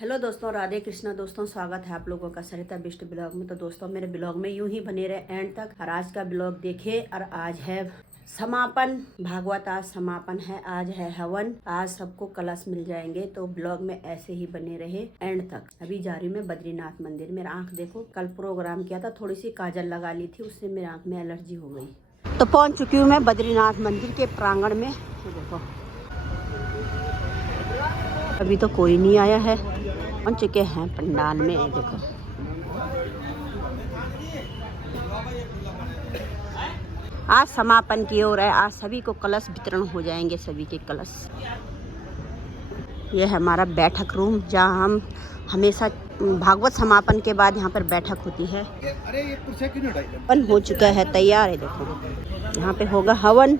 Hello दोस्तों, राधे कृष्णा। दोस्तों स्वागत है आप लोगों का सरिता बिष्ट ब्लॉग में। तो दोस्तों मेरे ब्लॉग में यूं ही बने रहे एंड तक और आज का ब्लॉग देखे। और आज है समापन, भागवत आज समापन है, आज है हवन, आज सबको कलश मिल जाएंगे। तो ब्लॉग में ऐसे ही बने रहे एंड तक। अभी जा रही मैं बद्रीनाथ मंदिर। मेरा आँख देखो, कल प्रोग्राम किया था, थोड़ी सी काजल लगा ली थी, उससे मेरे आँख में एलर्जी हो गई। तो पहुँच चुकी हूँ मैं बद्रीनाथ मंदिर के प्रांगण में। देखो अभी तो कोई नहीं आया है, पहुंच चुके हैं पंडाल में। देखो आज समापन की ओर है, आज सभी को कलश वितरण हो जाएंगे, सभी के कलश। यह है हमारा बैठक रूम, जहां हम हमेशा भागवत समापन के बाद यहाँ पर बैठक होती है। हवन हो चुका है, तैयार है। देखो यहाँ पे होगा हवन।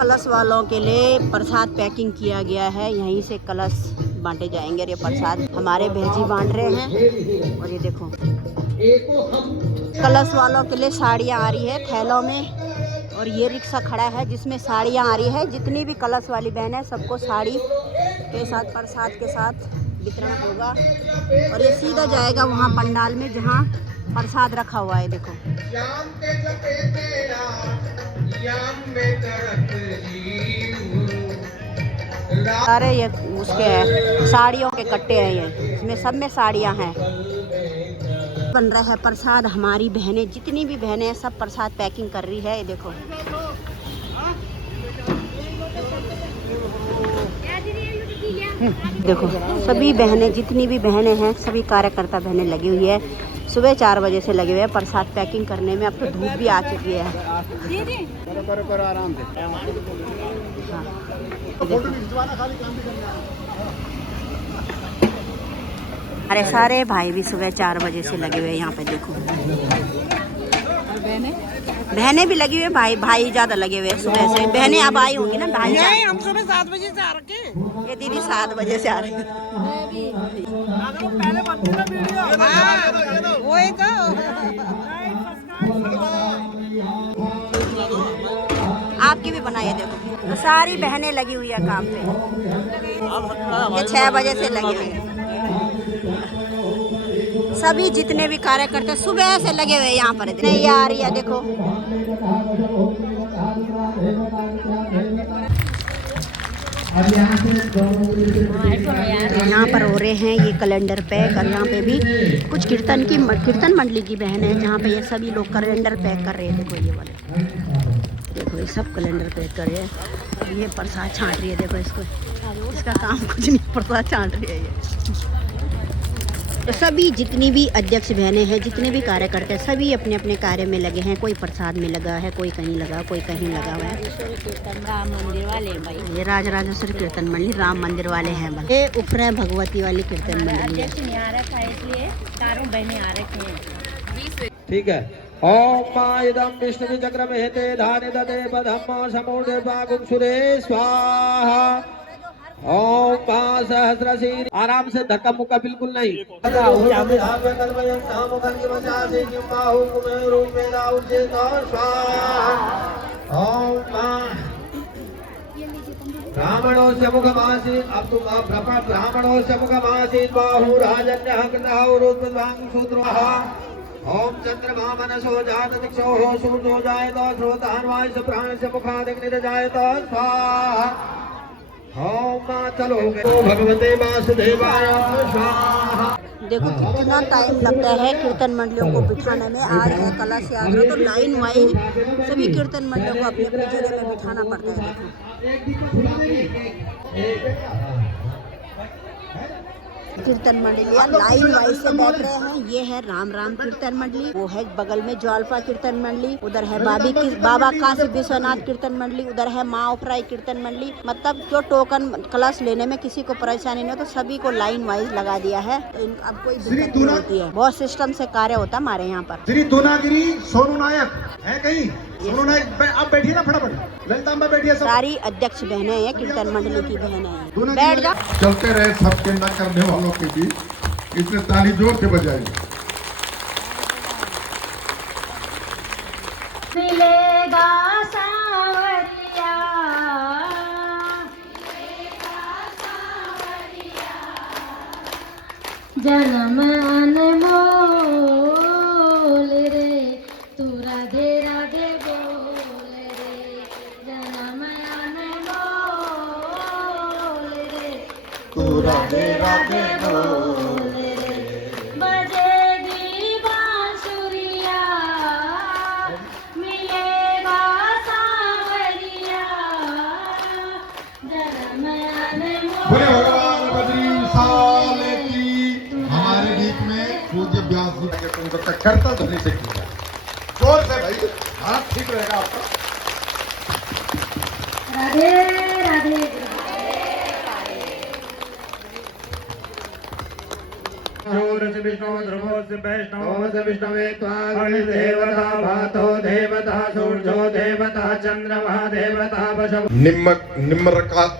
कलश वालों के लिए प्रसाद पैकिंग किया गया है, यहीं से कलश बांटे जाएंगे। और ये प्रसाद हमारे बहजी बांट रहे हैं। और ये देखो कलश वालों के लिए साड़ियाँ आ रही है थैलों में। और ये रिक्शा खड़ा है जिसमें साड़ियाँ आ रही है। जितनी भी कलश वाली बहन है सबको साड़ी के साथ प्रसाद के साथ वितरण होगा। और ये सीधा जाएगा वहाँ पंडाल में जहाँ प्रसाद रखा हुआ है। देखो अरे ये उसके है, साड़ियों के कट्टे हैं ये, इसमें सब में साड़ियाँ हैं। बन रहा है प्रसाद। हमारी बहनें, जितनी भी बहनें हैं, सब प्रसाद पैकिंग कर रही है। ये देखो देखो सभी बहनें, जितनी भी बहनें हैं, सभी कार्यकर्ता बहनें लगी हुई है। सुबह 4 बजे से लगे हुए हैं प्रसाद पैकिंग करने में। अब तो धूप भी आ चुकी है। करो आराम से। अरे सारे भाई भी सुबह 4 बजे से लगे हुए हैं यहाँ पे। देखो बहनें भी लगी हुई है, भाई ज्यादा लगे हुए हैं सुबह से। बहनें अब आई होंगी ना, भाई हम सुबह 7 बजे से आ रखे। ये दीदी 7 बजे से आ रही है। वही तो आपकी भी बनाइए। देखो तो सारी बहनें लगी हुई है काम पे। ये 6 बजे से लगी हुई है। सभी जितने भी कार्यकर्ता सुबह से लगे हुए यहाँ पर। नहीं आ रही है, देखो यहाँ पर हो रहे हैं ये कैलेंडर पैक। और यहाँ पे भी कुछ कीर्तन मंडली की बहन है, जहाँ पे ये सभी लोग कैलेंडर पैक कर रहे हैं। देखो ये वाले, देखो ये सब कैलेंडर पैक कर रहे हैं। और ये प्रसाद छांट रही है। देखो इसका काम कुछ नहीं, प्रसाद छांट रही है ये। तो सभी जितनी भी अध्यक्ष बहनें हैं, जितने भी कार्यकर्ता, सभी अपने अपने कार्य में लगे हैं। कोई प्रसाद में लगा है, कोई कहीं लगा, कोई कहीं लगा हुआ है। राम मंदिर वाले भाई, ये राजराजेश्वर कीर्तन मंडली राम मंदिर वाले हैं। ये उपरा भगवती वाली कीर्तन मंडली है। अध्यक्ष नहीं आ रखा है, इसलिए चारों बहनें आ रखी हैं। ठीक है। ओम इदं विष्णु चक्र मेहते धाने दते पदम समूढ़ पागुम सुरे स्वाहा। ओम सहस्रशीर। आराम से, धक्का मुक्का बिल्कुल नहीं। ब्राह्मणों से मुखमासीत, अब तुम ब्राह्मणों से मुखमासीत बाहु राजन्यः कृतः उरुद्ध्वांग शूद्रः। ओम चंद्रमा मनसो जात दिक्षो हो सूर्यो जायतो श्रोतान् वायुः प्राण से मुखादग्निर् जायतो स्वाहा। ओम चलो भगवते वासुदेवाय स्वाहा। देखो कितना टाइम लगता है कीर्तन मंडलियों को बिठाने में। आज है कलश यात्रा, तो लाइन वाइज सभी कीर्तन मंडलियों को अपनी अपनी जगह में बिठाना पड़ता है। कीर्तन मंडली लाइन वाइज से बैठ रहे हैं। ये है राम राम कीर्तन मंडली, वो है बगल में ज्वालपा कीर्तन मंडली, उधर है बाबा काशी विश्वनाथ कीर्तन मंडली, उधर है माँ उपराई कीर्तन मंडली। मतलब जो टोकन क्लास लेने में किसी को परेशानी नहीं हो, तो सभी को लाइन वाइज लगा दिया है। तो अब कोई दिक्कत नहीं होती है। बहुत सिस्टम से कार्य होता है हमारे यहाँ पर। श्री दूनागिरी सोनू नायक है कहीं? सोनू नायक आप बैठिए ना फटाफट। ललितांबा बैठिए। सारी अध्यक्ष बहनें हैं, कीर्तन मंडली की बहनें हैं। बैठ जाओ। चलते रहे सबके न करने वालों के बीच, इसने ताली जोर से बजाई। मिलेगा सावरिया, जन्म अनमोल रे तू राधे राधे बोल रे जन्म अनमोल रे तू राधे राधे बोल रे बजेगी बांसुरिया मिलेगा सांवरिया जन्म बोले अनमोल भगवान बद्री साल की हमारे बीच में पूज्य व्यास जी के पूजा तक करता ध्वनि से किया जोर से भाई हाथ ठीक रहेगा आपका राधे राधे विष्णवे देवता भातो देवता सूर्यो देवता चंद्रमा देवता वशव निम्रकात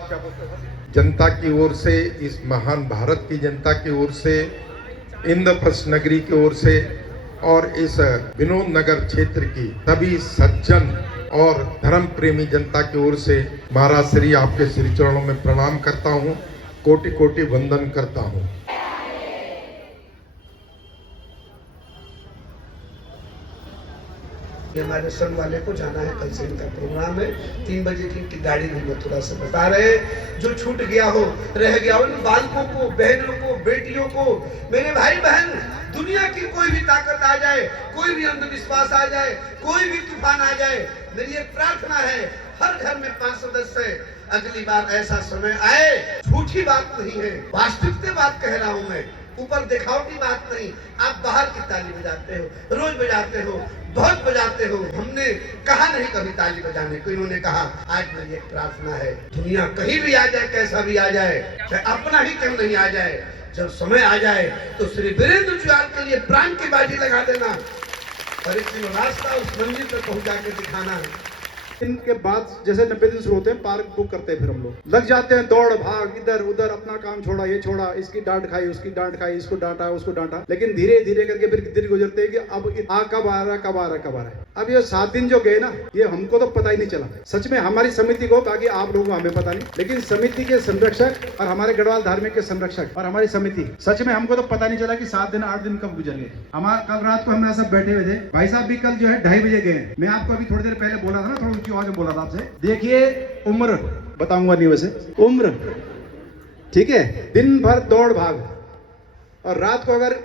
जनता की ओर से, इस महान भारत की जनता की ओर से, इंद्रप्रस्थ नगरी की ओर से और इस विनोद नगर क्षेत्र की सभी सज्जन और धर्म प्रेमी जनता की ओर से महाराज श्री आपके श्री चरणों में प्रणाम करता हूँ, कोटि कोटि वंदन करता हूँ। ये हमारे सन वाले को जाना है, कल से इनका प्रोग्राम है। 3 बजे की इनकी गाड़ी भी मथुरा से बता रहे हैं। जो छूट गया हो, रह गया हो, इन बालकों को, बहनों को, बेटियों को, मेरे भाई बहन, दुनिया की कोई भी ताकत आ जाए, कोई भी अंधविश्वास आ जाए, कोई भी तूफान आ जाए, मेरी एक प्रार्थना है, हर घर में 5 सदस्य है। अगली बार ऐसा समय आए, झूठी बात नहीं है, वास्तविकता बात कह रहा हूं मैं, ऊपर दिखावटी बात नहीं। आप बाहर की ताली बजाते हो, रोज बजाते हो, बहुत बजाते हो, हमने कहा नहीं कभी ताली बजाने को, इन्होंने कहा। आज मेरी एक प्रार्थना है, दुनिया कहीं भी आ जाए, कैसा भी आ जाए, चाहे अपना ही क्यों नहीं आ जाए, जब समय आ जाए तो श्री वीरेंद्र जुयाल के लिए प्राण की बाजी लगा देना और एक दिन रास्ता उस मंजिल तक पहुंचा के दिखाना है। इनके बाद जैसे 90 दिन शुरू होते हैं, पार्क बुक करते हैं, फिर हम लोग लग जाते हैं, दौड़ भाग, इधर उधर, अपना काम छोड़ा, ये छोड़ा, इसकी डांट खाई, उसकी डांट खाई, इसको डांटा, उसको डांटा, लेकिन धीरे धीरे करके फिर दिन गुजरते हैं कि अब कब आ रहा है, कब आ रहा है, कब आ रहा है। अब ये 7 दिन जो गए ना, ये हमको तो पता ही नहीं चला, सच में हमारी समिति को, बाकी आप लोगों को हमें पता नहीं, लेकिन समिति के संरक्षक और हमारे गढ़वाल धार्मिक के संरक्षक और हमारी समिति, सच में हमको तो पता नहीं चला कि 7 दिन 8 दिन कब गुजर गए। हमारा कल रात को हम सब बैठे हुए थे, भाई साहब भी कल जो है 2:30 बजे गए। मैं आपको अभी थोड़ी देर पहले बोला था ना, थोड़ी ऊंची आवाज में बोला था आपसे, देखिए उम्र बताऊंगा नहीं, वैसे उम्र ठीक है, दिन भर दौड़ भाग, और रात को अगर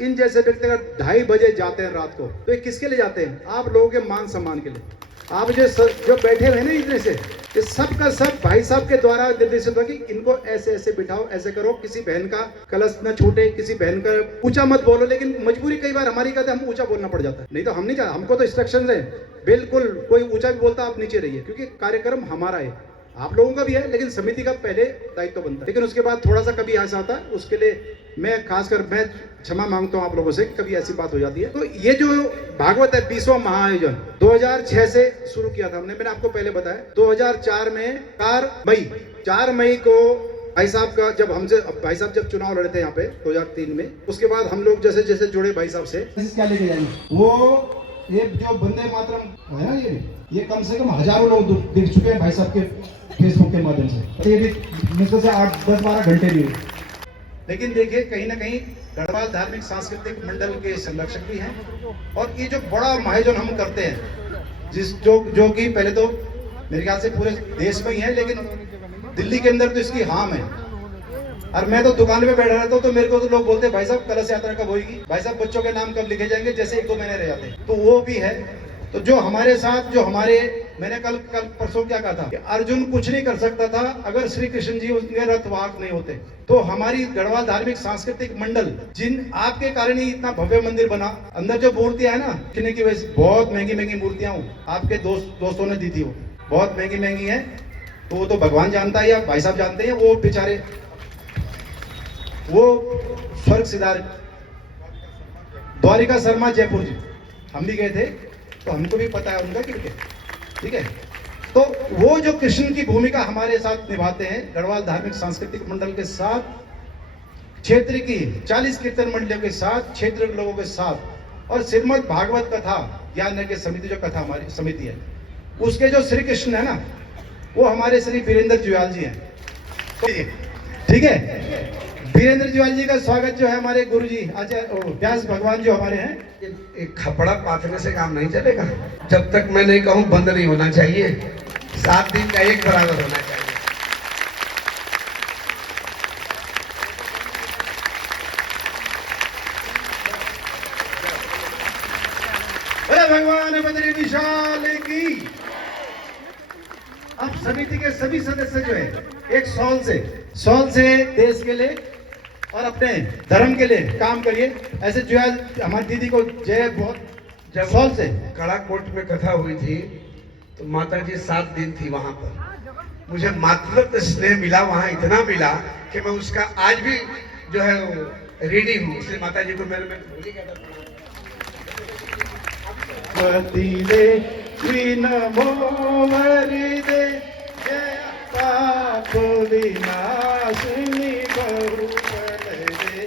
इन जैसे व्यक्ति अगर 2:30 बजे जाते हैं रात को, तो ये किसके लिए जाते हैं? आप लोगों के मान सम्मान के लिए। आप जो बैठे हुए हैं ना इतने से, ये सब का सब भाई साहब के द्वारा निर्देशित होगा कि इनको ऐसे ऐसे बिठाओ, ऐसे करो, किसी बहन का कलश न छूटे, किसी बहन का ऊंचा मत बोलो, लेकिन मजबूरी कई बार हमारी कहते हम ऊंचा बोलना पड़ जाता है, नहीं तो हम नहीं चाहते, हमको तो इंस्ट्रक्शन है बिल्कुल, कोई ऊंचा भी बोलता आप नीचे रहिए, क्योंकि कार्यक्रम हमारा है, आप लोगों का भी है, लेकिन समिति का पहले दायित्व बनता है। लेकिन उसके बाद थोड़ा सा कभी ऐसा होता है, उसके लिए मैं खासकर मैं क्षमा मांगता हूं आप लोगों से, कभी ऐसी बात हो जाती है। तो ये जो भागवत है 20वां महाआयोजन 2006 से शुरू किया था हमने, मैंने आपको पहले बताया 2004 में 4 मई को भाई साहब का, जब हमसे भाई साहब जब चुनाव लड़े थे यहाँ पे 2003 में, उसके बाद हम लोग जैसे जैसे जुड़े भाई साहब से, क्या लेके जाएंगे वो, ये जो वंदे मातरम है ना, ये कम से कम हजारों लोग देख चुके हैं भाई साहब के फेसबुक के माध्यम से, ये भी मुश्किल से 8-10-12 घंटे भी हुए। लेकिन देखिए कहीं ना कहीं गढ़वाल धार्मिक सांस्कृतिक मंडल के संरक्षक भी हैं, और ये जो बड़ा महाआयोजन हम करते हैं, जो कि पहले तो मेरे ख्याल से पूरे देश में ही है, लेकिन दिल्ली के अंदर तो इसकी हाम है। और मैं तो दुकान में बैठा रहता हूँ, तो मेरे को तो लोग बोलते हैं भाई साहब कलश यात्रा कब होगी, भाई साहब बच्चों के नाम कब लिखे जाएंगे, जैसे 1-2 महीने रह जाते हैं, तो वो भी है। तो जो हमारे साथ, जो हमारे, मैंने कल परसों क्या कहा था कि अर्जुन कुछ नहीं कर सकता था अगर श्री कृष्ण जी उनके रथवाहक नहीं होते। तो हमारी गढ़वाल धार्मिक सांस्कृतिक मंडल, जिन आपके कारण ही इतना भव्य मंदिर बना, अंदर जो मूर्तियां है ना, किन्हीं की वजह बहुत महंगी मूर्तियां आपके दोस्तों ने दी थी, वो बहुत महंगी है, तो वो तो भगवान जानता है या भाई साहब जानते हैं, वो बेचारे वो स्वर्ग सिधार द्वारिका शर्मा जयपुर जी, हम भी गए थे, तो हमको भी पता है उनका क्रिकेट, ठीक है। तो वो जो कृष्ण की भूमिका हमारे साथ निभाते हैं गढ़वाल धार्मिक सांस्कृतिक मंडल के साथ, क्षेत्र की 40 कीर्तन मंडलियों के साथ, क्षेत्र के लोगों के साथ, और श्रीमद् भागवत कथा ज्ञान यज्ञ समिति जो कथा हमारी समिति है, उसके जो श्री कृष्ण है ना, वो हमारे श्री वीरेंद्र जुयाल जी हैं, ठीक है। धीरेन्द्र जीवाल जी का स्वागत जो है हमारे गुरु जी आचार्य व्यास भगवान जो हमारे हैं। एक खपड़ा पाथने से काम नहीं चलेगा। जब तक मैं नहीं कहूं बंद नहीं होना चाहिए। 7 दिन का एक बराबर होना चाहिए। बोले भगवान बद्री विशाल की। अब समिति के सभी सदस्य जो है एक सॉल से देश के लिए और अपने धर्म के लिए काम करिए। ऐसे जो है हमारी दीदी को जय बहुत जब सॉल से कड़ाकोट में कथा हुई थी तो माता जी 7 दिन थी वहां पर। मुझे मातृत्व स्नेह मिला, वहां इतना मिला कि मैं उसका आज भी जो है रेडी हूँ। इसलिए माता जी को मैं भूल ही गया था। पाप विनाशिनी बहुबल दे।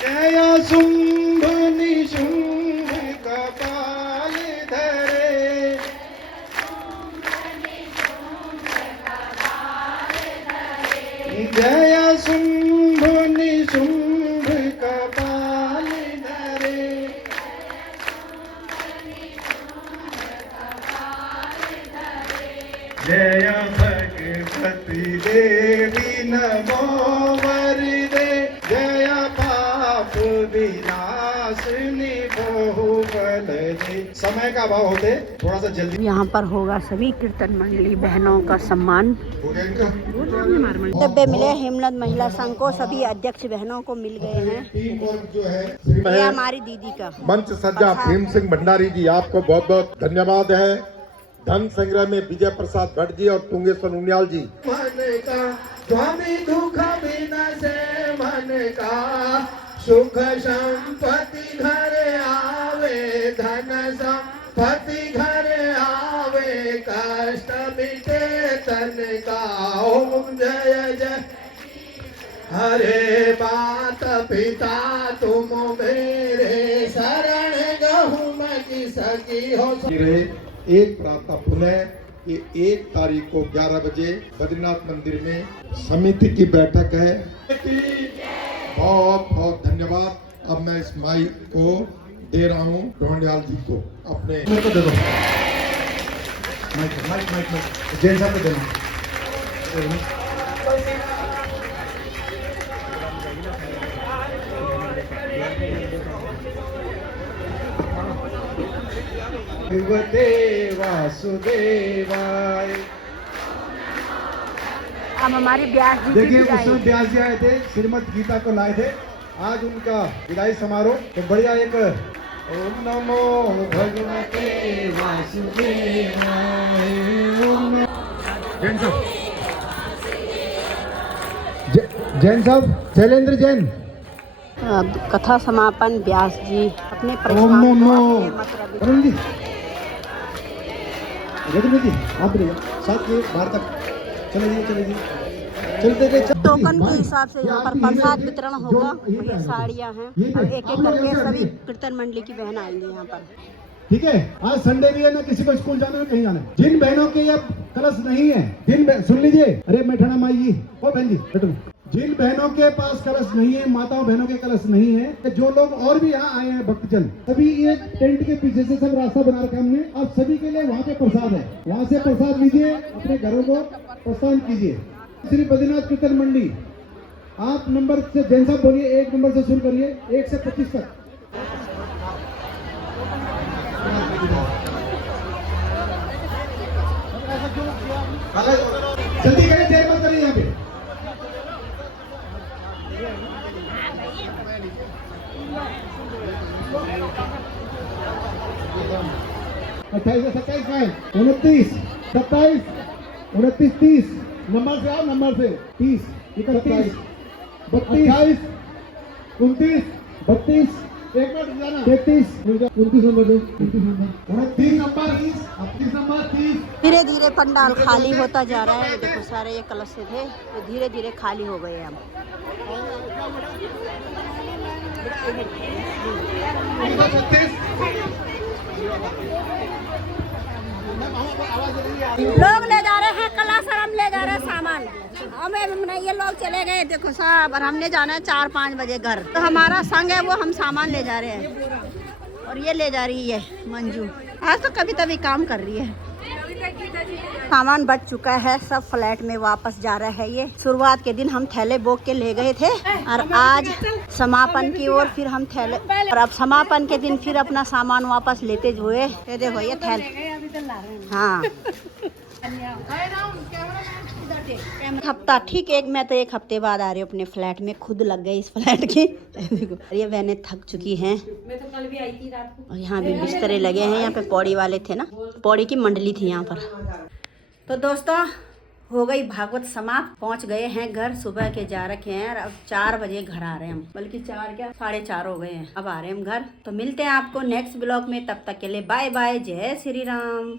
जय शुंभ निशुंभ कपाल धरे। जय शुंभ निशुंभ कपाल धरे। जय भगवती देवी नमो वरदे। जय पाप विनाशिनी बहुबल दे। समय का अभाव होते थोड़ा सा जल्दी। यहाँ पर होगा सभी कीर्तन मंडली बहनों का सम्मान। हो गया इनका? डब्बे मिले हेमलत महिला संघ को, सभी अध्यक्ष बहनों को मिल गए हैं। टीम वर्क जो है ये हमारी दीदी का मंच सज्जा भीम सिंह भंडारी जी, आपको बहुत बहुत धन्यवाद है। धन संग्रह में विजय प्रसाद भट्ट जी और टुंगेश्वर उनियाल जी। मन का स्वामी दुख विनाशे मन का सुख संपत्ति घर आवे। धन संपत्ति घर आवे कष्ट मिटे तन का। ओम जय जय हरे मात पिता तुम मेरे शरण गहूँ मैं किसकी हो। एक प्रार्थना पुनः ये 1 तारीख को 11 बजे बद्रीनाथ मंदिर में समिति की बैठक है। बहुत बहुत धन्यवाद। अब मैं इस माइक को दे रहा हूँ ढोंडियाल जी को। अपने मेरे को दे दो माइक जैन साहब को देना। वासुदेवाय। अब हमारे व्यास जी देखिए भी उस समय आए। व्यास जी आए थे, श्रीमद गीता को लाए थे। आज उनका विदाई समारोह तो बढ़िया एक ओम नमो भगवते वासुदेवाय। जैन साहब शैलेंद्र जैन। अब कथा समापन व्यास जी अपने ओम परिश्रम को नमो अपने मत अरुण जी, रघुवीर जी आप रहिए साथ ये बाहर तक चले जी चलते थे। टोकन के हिसाब से यहाँ पर प्रसाद वितरण होगा। ये साड़ियाँ हैं और एक एक करके सभी कीर्तन मंडली की बहन आएंगे यहाँ पर। ठीक है, आज संडे भी है ना, किसी को स्कूल जाना है कहीं जाना है। जिन बहनों के ये कलश नहीं है सुन लीजिए। अरे मैठाना माई जी ओ बहन जी बैठो। जिन बहनों के पास कलश नहीं है, माताओं बहनों के कलश नहीं है, जो लोग और भी यहाँ आए हैं भक्तजन, सभी ये टेंट के पीछे से सब रास्ता बना रखा हमने। अब सभी के लिए वहाँ पे प्रसाद है, वहाँ से प्रसाद लीजिए, अपने घरों को प्रस्थान कीजिए। श्री बद्रीनाथ कीर्तन मंडली, आप नंबर से जैन साहब बोलिए, 1 नंबर से शुरू करिए 1 से 25 तक। जल्दी करें, देर मत करिए यहाँ पे। अट्ठाईस 27 का है, 29 27 29 30 नंबर से आओ, नंबर से 30 31 32 29 32 एक मिनट जाना 33 29 नंबर दो 29 नंबर 30 नंबर 30। धीरे धीरे पंडाल खाली होता जा रहा है। देखो सारे ये कलश से थे तो धीरे धीरे खाली हो गए हम। लोग ले जा रहे हैं कलासरम, ले जा रहे हैं सामान। हमें ये लोग चले गए देखो सब, और हमने जाना है 4-5 बजे घर। तो हमारा संग है वो, हम सामान ले जा रहे हैं। और ये ले जा रही है मंजू, आज तो कभी तभी काम कर रही है। सामान बच चुका है, सब फ्लैट में वापस जा रहा है। ये शुरुआत के दिन हम थैले बोक के ले गए थे, और आज समापन की ओर फिर हम थैले, और अब समापन के दिन फिर अपना सामान वापस लेते हुए। ये देखो ये थैले, हाँ हफ्ता ठीक एक, मैं तो एक हफ्ते बाद आ रही हूँ अपने फ्लैट में, खुद लग गई इस फ्लैट की। देखो ये बहनें थक चुकी हैं। मैं तो कल भी आई थी रात को। और यहाँ भी बिस्तरे लगे हैं, यहाँ पे पौड़ी वाले थे ना, पौड़ी की मंडली थी यहाँ पर। तो दोस्तों हो गई भागवत समाप्त, पहुँच गए हैं घर, सुबह के जा रखे हैं, और अब 4 बजे घर आ रहे हैं हम, बल्कि 4 क्या 4:30 हो गए हैं, अब आ रहे हैं हम घर। तो मिलते हैं आपको नेक्स्ट ब्लॉग में, तब तक के लिए बाय बाय, जय श्री राम।